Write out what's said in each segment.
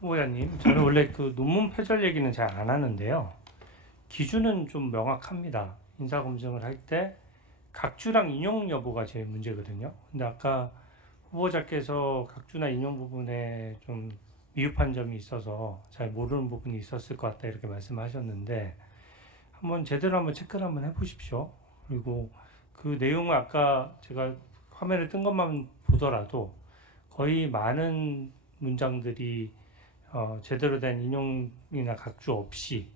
후보자님, 저는 원래 그 논문 표절 얘기는 잘 안 하는데요. 기준은 좀 명확합니다. 인사검증을 할 때 각주랑 인용 여부가 제일 문제거든요. 근데 아까 후보자께서 각주나 인용 부분에 좀 미흡한 점이 있어서 잘 모르는 부분이 있었을 것 같다 이렇게 말씀하셨는데 한번 제대로 한번 체크를 한번 해보십시오. 그리고 그 내용을 아까 제가 화면에 뜬 것만 보더라도 거의 많은 문장들이 제대로 된 인용이나 각주 없이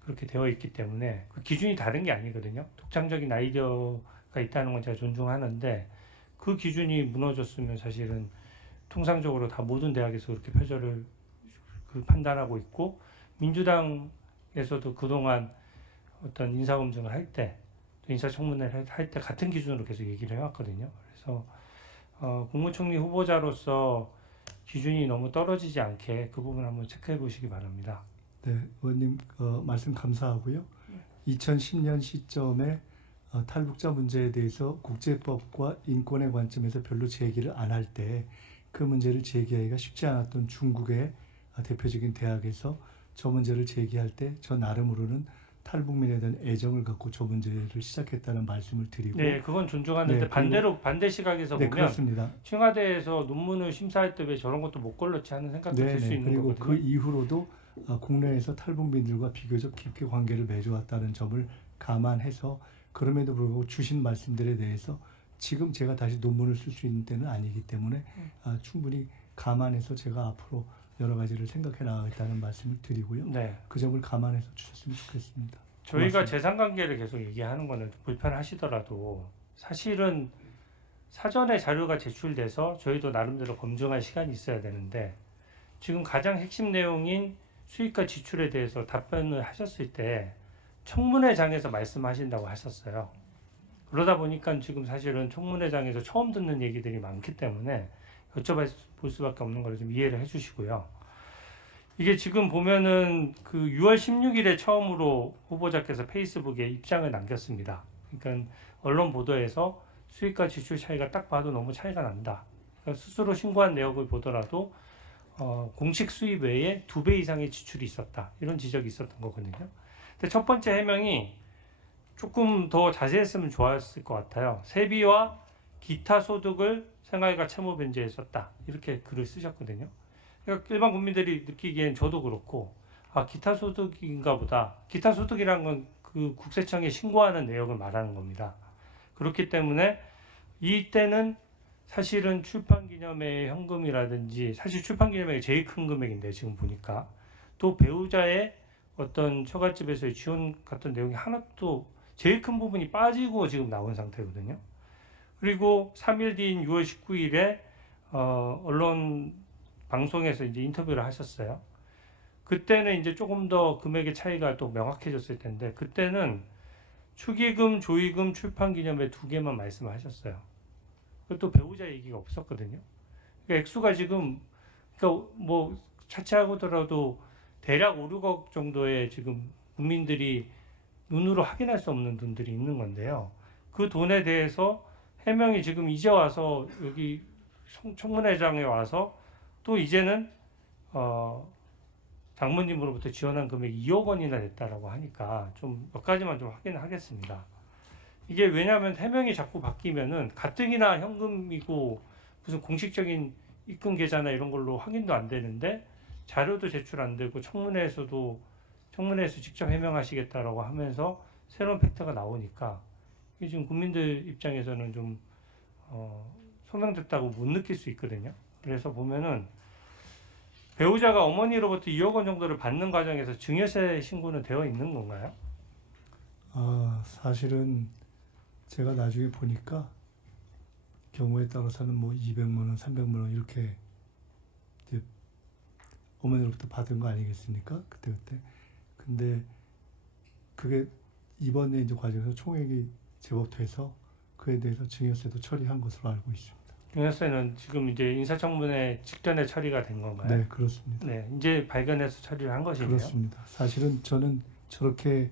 그렇게 되어 있기 때문에 그 기준이 다른 게 아니거든요. 독창적인 아이디어가 있다는 건 제가 존중하는데 그 기준이 무너졌으면 사실은 통상적으로 다 모든 대학에서 그렇게 표절을 판단하고 있고 민주당에서도 그동안 어떤 인사검증을 할 때, 또 인사청문회를 할 때 같은 기준으로 계속 얘기를 해왔거든요. 그래서 국무총리 후보자로서 기준이 너무 떨어지지 않게 그 부분 한번 체크해 보시기 바랍니다. 네, 의원님 말씀 감사하고요. 2010년 시점에 탈북자 문제에 대해서 국제법과 인권의 관점에서 별로 제기를 안 할 때 그 문제를 제기하기가 쉽지 않았던 중국의 대표적인 대학에서 저 문제를 제기할 때 저 나름으로는 탈북민에 대한 애정을 갖고 저 문제를 시작했다는 말씀을 드리고, 네, 그건 존중하는데 네, 반대 시각에서 네, 보면 그렇습니다. 청와대에서 논문을 심사할 때 왜 저런 것도 못 걸렀지 하는 생각도 들 수 있는 그리고 거거든요. 그 이후로도 국내에서 탈북민들과 비교적 깊게 관계를 맺어왔다는 점을 감안해서, 그럼에도 불구하고 주신 말씀들에 대해서 지금 제가 다시 논문을 쓸 수 있는 때는 아니기 때문에 충분히 감안해서 제가 앞으로 여러 가지를 생각해 나가겠다는 말씀을 드리고요. 네. 그 점을 감안해서 주셨으면 좋겠습니다. 저희가 고맙습니다. 재산관계를 계속 얘기하는 거는 불편하시더라도 사실은 사전에 자료가 제출돼서 저희도 나름대로 검증할 시간이 있어야 되는데 지금 가장 핵심 내용인 수익과 지출에 대해서 답변을 하셨을 때 청문회장에서 말씀하신다고 하셨어요. 그러다 보니까 지금 사실은 청문회장에서 처음 듣는 얘기들이 많기 때문에 여쭤볼 수밖에 없는 걸 좀 이해를 해주시고요. 이게 지금 보면은 그 6월 16일에 처음으로 후보자께서 페이스북에 입장을 남겼습니다. 그러니까 언론 보도에서 수익과 지출 차이가 딱 봐도 너무 차이가 난다. 그러니까 스스로 신고한 내역을 보더라도 공식 수입 외에 2배 이상의 지출이 있었다. 이런 지적이 있었던 거거든요. 근데 첫 번째 해명이 조금 더 자세했으면 좋았을 것 같아요. 세비와 기타 소득을 생활과 채무 변제에 썼다. 이렇게 글을 쓰셨거든요. 그러니까 일반 국민들이 느끼기엔 저도 그렇고 기타 소득인가 보다. 기타 소득이란 건 그 국세청에 신고하는 내역을 말하는 겁니다. 그렇기 때문에 이때는 사실은 출판기념회 현금이라든지 사실 출판기념회가 제일 큰 금액인데 지금 보니까 또 배우자의 어떤 처갓집에서의 지원 같은 내용이 하나도 제일 큰 부분이 빠지고 지금 나온 상태거든요. 그리고 3일 뒤인 6월 19일에 언론 방송에서 이제 인터뷰를 하셨어요. 그때는 이제 조금 더 금액의 차이가 또 명확해졌을 텐데 그때는 축의금, 조의금, 출판기념회 2개만 말씀하셨어요. 그것도 배우자 얘기가 없었거든요. 그러니까 액수가 지금 그러니까 뭐 차치하고더라도 대략 5, 6억 정도의 지금 국민들이 눈으로 확인할 수 없는 돈들이 있는 건데요. 그 돈에 대해서 해명이 지금 이제 와서 여기 청문회장에 와서 또 이제는 장모님으로부터 지원한 금액이 2억 원이나 됐다라고 하니까 좀 몇 가지만 좀 확인하겠습니다. 이게 왜냐하면 해명이 자꾸 바뀌면은 가뜩이나 현금이고 무슨 공식적인 입금 계좌나 이런 걸로 확인도 안 되는데 자료도 제출 안 되고 청문회에서 직접 해명하시겠다라고 하면서 새로운 팩트가 나오니까 이게 지금 국민들 입장에서는 좀 소명됐다고 못 느낄 수 있거든요. 그래서 보면은 배우자가 어머니로부터 2억 원 정도를 받는 과정에서 증여세 신고는 되어 있는 건가요? 사실은 제가 나중에 보니까 경우에 따라서는 뭐 200만 원, 300만 원 이렇게 이제 어머니로부터 받은 거 아니겠습니까? 그때. 근데 그게 이번에 이제 과정에서 총액이 제법 돼서 그에 대해서 증여세도 처리한 것으로 알고 있습니다. 증여세는 지금 이제 인사청문회 직전에 처리가 된 건가요? 네, 그렇습니다. 네, 이제 발견해서 처리를 한 것이네요. 그렇습니다. 사실은 저는 저렇게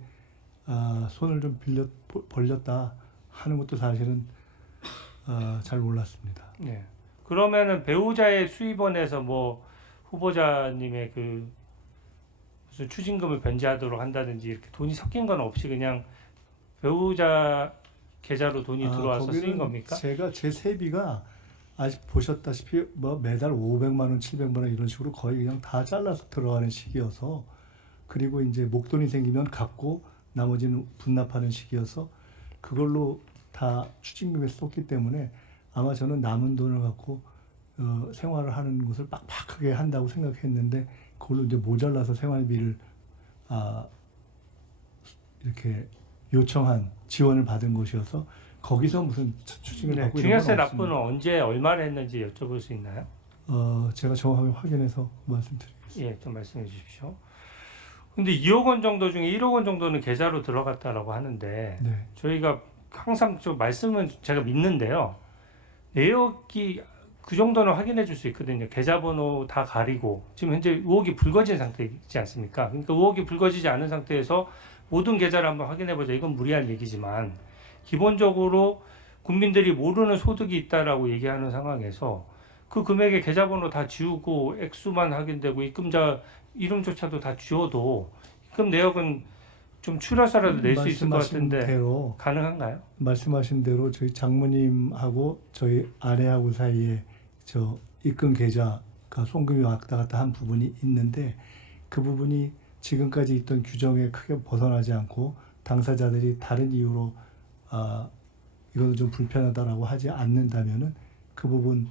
손을 좀 벌렸다 하는 것도 사실은 잘 몰랐습니다. 네. 그러면은 배우자의 수입원에서 뭐 후보자님의 그 무슨 추징금을 변제하도록 한다든지 이렇게 돈이 섞인 건 없이 그냥 배우자 계좌로 돈이 들어와서 쓰인 거기는 겁니까? 제가 제 세비가 아직 보셨다시피 뭐 매달 500만 원, 700만 원 이런 식으로 거의 그냥 다 잘라서 들어가는 시기여서, 그리고 이제 목돈이 생기면 갚고 나머지는 분납하는 시기여서 그걸로 다 추징금에 썼기 때문에 아마 저는 남은 돈을 갖고 생활을 하는 것을 빡빡하게 한다고 생각했는데, 그걸로 이제 모자라서 생활비를 이렇게 요청한 지원을 받은 것이어서 거기서 무슨 추징을 받고 이런 증여세 건 없습니다. 납부는 언제 얼마나 했는지 여쭤볼 수 있나요? 제가 정확하게 확인해서 말씀드리겠습니다. 예, 좀 말씀해 주십시오. 근데 2억 원 정도 중에 1억 원 정도는 계좌로 들어갔다라고 하는데 네. 저희가 항상 좀 말씀은 제가 믿는데요. 내역이 그 정도는 확인해 줄 수 있거든요. 계좌번호 다 가리고 지금 현재 의혹이 불거진 상태이지 않습니까? 그러니까 의혹이 불거지지 않은 상태에서 모든 계좌를 한번 확인해 보자. 이건 무리할 얘기지만 기본적으로 국민들이 모르는 소득이 있다라고 얘기하는 상황에서 그 금액의 계좌번호 다 지우고 액수만 확인되고 입금자 이름조차도 다 지워도 입금 내역은 좀 추려서라도 낼 수 있을 것 같은데 대로 가능한가요? 말씀하신 대로 저희 장모님하고 저희 아내하고 사이에 저 입금 계좌가 송금이 왔다 갔다 한 부분이 있는데, 그 부분이 지금까지 있던 규정에 크게 벗어나지 않고 당사자들이 다른 이유로 이거는 좀 불편하다라고 하지 않는다면은 그 부분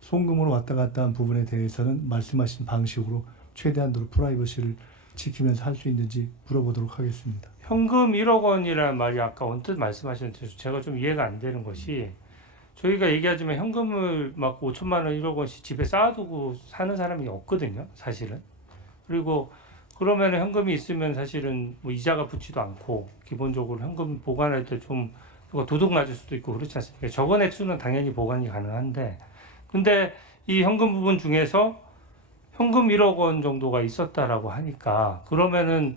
송금으로 왔다 갔다 한 부분에 대해서는 말씀하신 방식으로 최대한도로 프라이버시를 지키면서 할 수 있는지 물어보도록 하겠습니다. 현금 1억 원이라는 말이 아까 언뜻 말씀하셨는데 제가 좀 이해가 안 되는 것이 저희가 얘기하지만 현금을 막 5천만 원, 1억 원씩 집에 쌓아두고 사는 사람이 없거든요, 사실은. 그리고 그러면 현금이 있으면 사실은 뭐 이자가 붙지도 않고 기본적으로 현금 보관할 때 좀 도둑 맞을 수도 있고 그렇지 않습니까? 적은 액수는 당연히 보관이 가능한데 근데 이 현금 부분 중에서 현금 1억 원 정도가 있었다라고 하니까 그러면은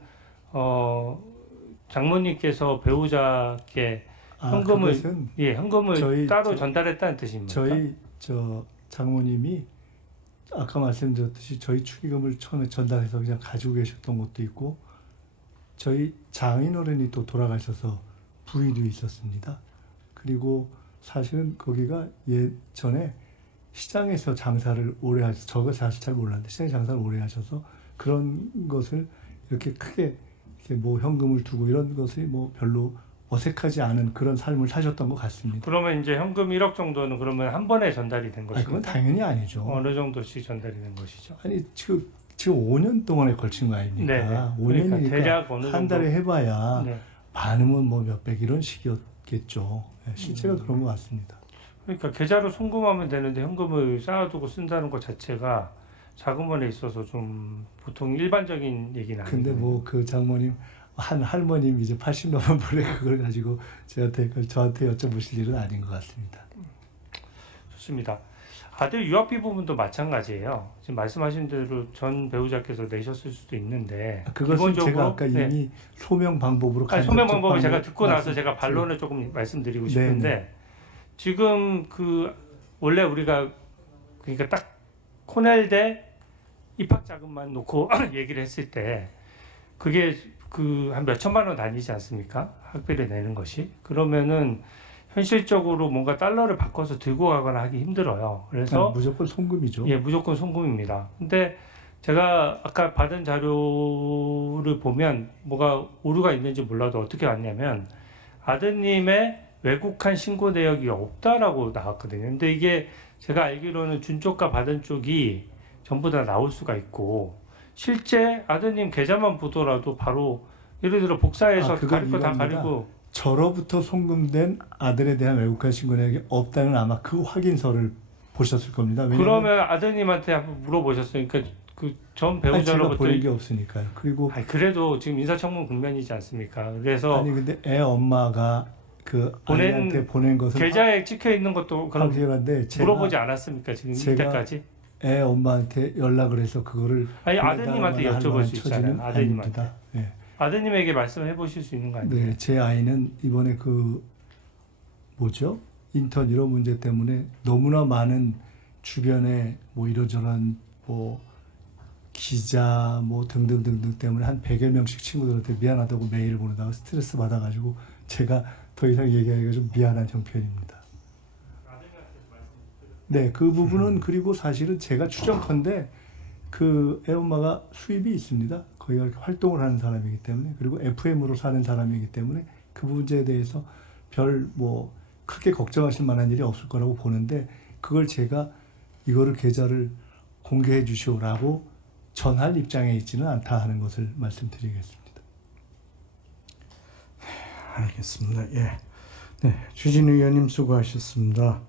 장모님께서 배우자께 현금을 그것은 현금을 따로 전달했다는 뜻입니까? 저희 장모님이 아까 말씀드렸듯이 저희 축의금을 처음에 전달해서 그냥 가지고 계셨던 것도 있고, 저희 장인어른이 또 돌아가셔서 부위도 있었습니다. 그리고 사실은 거기가 예전에 시장에서 장사를 오래 하셔서, 저가 사실 잘 몰랐는데 시장에 장사를 오래 하셔서 그런 것을 이렇게 크게 이렇게 뭐 현금을 두고 이런 것이 뭐 별로 어색하지 않은 그런 삶을 사셨던 것 같습니다. 그러면 이제 현금 1억 정도는 그러면 한 번에 전달이 된 아니, 것이고 그건 당연히 아니죠. 어느 정도씩 전달이 된 것이죠? 아니 지금 5년 동안에 걸친 거 아닙니까? 네. 5년이니까 그러니까 대략 어느 한 정도 달에 해봐야 네. 많으면 뭐 몇백 이런 식이었겠죠. 실제가 그런 것 같습니다. 그러니까 계좌로 송금하면 되는데 현금을 쌓아두고 쓴다는 것 자체가 자금원에 있어서 좀 보통 일반적인 얘기는 아니에요. 근데 뭐 그 장모님 한 할머님 이제 80 넘은 분에 그걸 가지고 저한테 여쭤보실 일은 아닌 것 같습니다. 좋습니다. 아들 유학비 부분도 마찬가지예요. 지금 말씀하신 대로 전 배우자께서 내셨을 수도 있는데 그것은 제가 아까 네. 이미 소명 방법으로 소명 방법을 제가 듣고 나서 말씀- 제가 반론을 조금 말씀드리고 네, 싶은데 지금 그 원래 우리가 그러니까 딱 코넬대 입학 자금만 놓고 얘기를 했을 때 그게 그 한 몇천만 원 다니지 않습니까? 학비를 내는 것이. 그러면은 현실적으로 뭔가 달러를 바꿔서 들고 가거나 하기 힘들어요. 그래서 무조건 송금이죠. 예, 무조건 송금입니다. 근데 제가 아까 받은 자료를 보면 뭐가 오류가 있는지 몰라도 어떻게 왔냐면 아드님의 외국한 신고 내역이 없다라고 나왔거든요. 근데 이게 제가 알기로는 준 쪽과 받은 쪽이 전부 다 나올 수가 있고 실제 아드님 계좌만 보더라도 바로 예를 들어 복사해서 그건 가릴 거 다 이겁니다. 가리고 저로부터 송금된 아들에 대한 외국한 신고 내역이 없다는 아마 그 확인서를 보셨을 겁니다. 왜냐하면 그러면 아드님한테 한번 물어보셨어요. 그러니까 그 전 제가 배우자로부터 보낸 게 없으니까요. 그리고 그래도 지금 인사청문 국면이지 않습니까? 그래서 아니 근데 애 엄마가 그 보낸 아이한테 보낸 것은 계좌에 찍혀 있는 것도 그럼 확실한데 제가 물어보지 않았습니까? 지금 제가 이때까지? 애 엄마한테 연락을 해서 그거를 아니 보냈다는 아드님한테 말을 할 여쭤볼 만한 수 있잖아요. 처지는 아드님한테. 아닙니다. 네. 아드님에게 말씀해 보실 수 있는 거 아니에요? 네, 제 아이는 이번에 그 뭐죠? 인턴 이런 문제 때문에 너무나 많은 주변에 뭐 이러저러한 뭐 기자 뭐 등등등등 때문에 한 100여 명씩 친구들한테 미안하다고 메일을 보내다가 스트레스 받아가지고 제가 더 이상 얘기하기가 좀 미안한 형편입니다. 네, 그 부분은 그리고 사실은 제가 추정컨대 그 애엄마가 수입이 있습니다. 거기가 이렇게 활동을 하는 사람이기 때문에 그리고 FM으로 사는 사람이기 때문에 그 문제에 대해서 별 뭐 크게 걱정하실 만한 일이 없을 거라고 보는데 그걸 제가 이거를 계좌를 공개해 주시오라고 전할 입장에 있지는 않다 하는 것을 말씀드리겠습니다. 알겠습니다. 예. 네, 주진우 의원님 수고하셨습니다.